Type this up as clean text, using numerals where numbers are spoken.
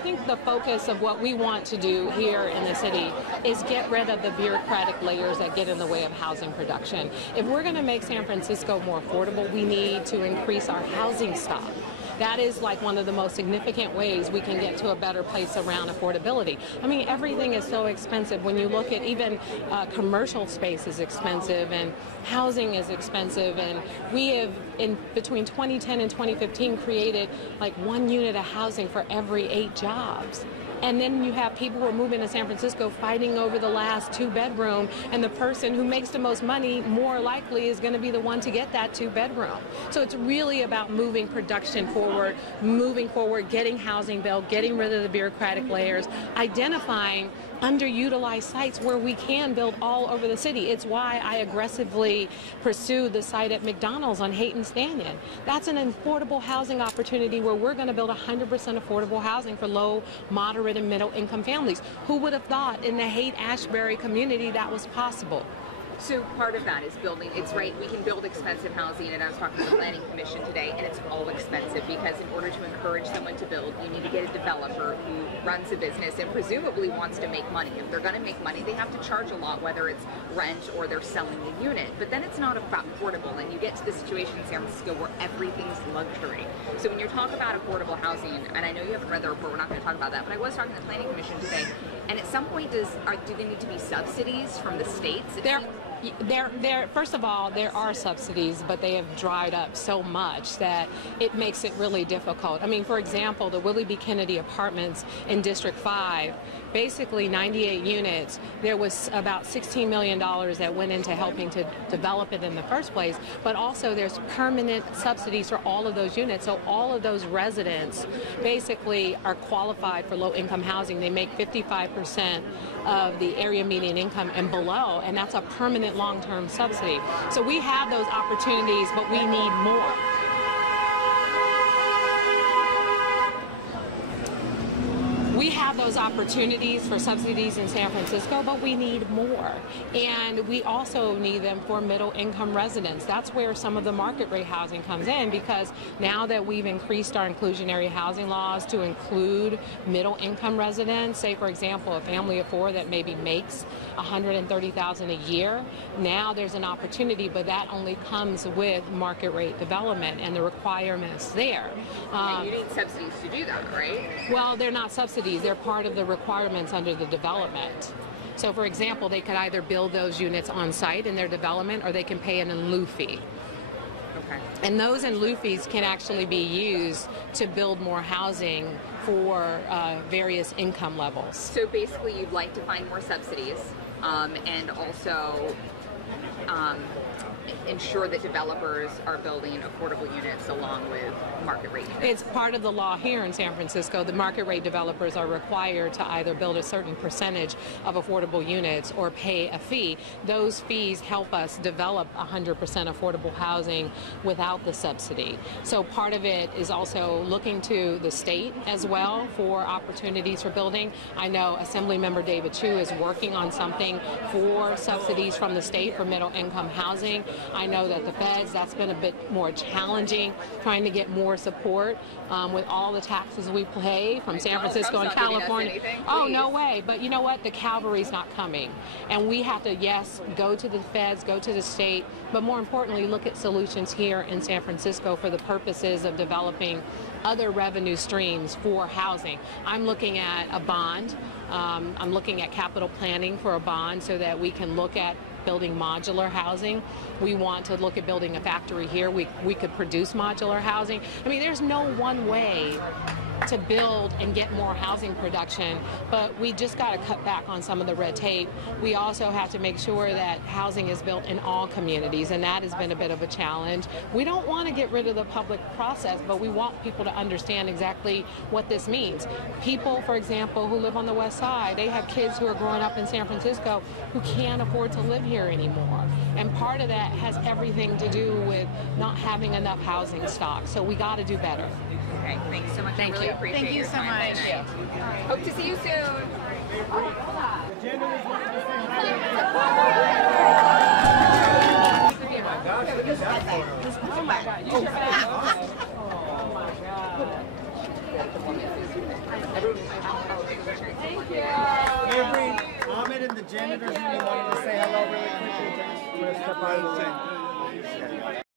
I think the focus of what we want to do here in the city is get rid of the bureaucratic layers that get in the way of housing production. If we're going to make San Francisco more affordable, we need to increase our housing stock. That is like one of the most significant ways we can get to a better place around affordability. I mean, everything is so expensive. When you look at even commercial space is expensive and housing is expensive. And we have, in between 2010 and 2015, created like 1 unit of housing for every 8 jobs. And then you have people who are moving to San Francisco fighting over the last 2-bedroom, and the person who makes the most money more likely is going to be the one to get that 2-bedroom. So it's really about moving production forward, getting housing built, getting rid of the bureaucratic layers, identifying underutilized sites where we can build all over the city. It's why I aggressively pursued the site at McDonald's on Haight and Stanton. That's an affordable housing opportunity where we're going to build 100% affordable housing for low, moderate, and middle income families. Who would have thought in the Haight-Ashbury community that was possible? So part of that is building, it's right, we can build expensive housing, and I was talking to the Planning Commission today, and it's all expensive because in order to encourage someone to build, you need to get a developer who runs a business and presumably wants to make money. If they're going to make money, they have to charge a lot, whether it's rent or they're selling the unit. But then it's not affordable, and you get to the situation in San Francisco where everything's luxury. So when you talk about affordable housing, and I know you haven't read the report, we're not going to talk about that, but I was talking to the Planning Commission today, and at some point, do there need to be subsidies from the states? First of all, there are subsidies, but they have dried up so much that it makes it really difficult. I mean, for example, the Willie B. Kennedy Apartments in District 5, basically 98 units, there was about $16 million that went into helping to develop it in the first place, but also there's permanent subsidies for all of those units. So all of those residents basically are qualified for low-income housing. They make 55% of the area median income and below, and that's a permanent long-term subsidy. So we have those opportunities, but we need more. We have those opportunities for subsidies in San Francisco, but we need more. And we also need them for middle income residents. That's where some of the market rate housing comes in, because now that we've increased our inclusionary housing laws to include middle income residents, say for example, a family of 4 that maybe makes $130,000 a year, now there's an opportunity, but that only comes with market rate development and the requirements there. And you need subsidies to do that, right? Well, they're not subsidies. They're part of the requirements under the development. So, for example, they could either build those units on site in their development, or they can pay an in lieu fee. Okay. And those in lieu fees can actually be used to build more housing for various income levels. So basically, you'd like to find more subsidies and also ensure that developers are building affordable units along with market rate units. It's part of the law here in San Francisco. The market rate developers are required to either build a certain percentage of affordable units or pay a fee. Those fees help us develop 100% affordable housing without the subsidy. So part of it is also looking to the state as well for opportunities for building. I know Assemblymember David Chu is working on something for subsidies from the state for middle income housing. I know that the feds, that's been a bit more challenging, trying to get more support with all the taxes we pay from San Francisco and California. Oh, no way. But you know what? The cavalry's not coming. And we have to, yes, go to the feds, go to the state, but more importantly, look at solutions here in San Francisco for the purposes of developing other revenue streams for housing. I'm looking at a bond. I'm looking at capital planning for a bond so that we can look at building modular housing. We want to look at building a factory here. We could produce modular housing. I mean, there's no one way to build and get more housing production, but we just got to cut back on some of the red tape. We also have to make sure that housing is built in all communities, and that has been a bit of a challenge. We don't want to get rid of the public process, but we want people to understand exactly what this means. People, for example, who live on the West Side, they have kids who are growing up in San Francisco who can't afford to live here anymore. And part of that has everything to do with not having enough housing stock. So we got to do better. Okay, thanks so much. Thank I really you. appreciate Thank you your so time much. tonight. Hope to see you soon. Oh my God. Ahmed and the janitors really wanted to say hello really quickly. We're going to step out of the way.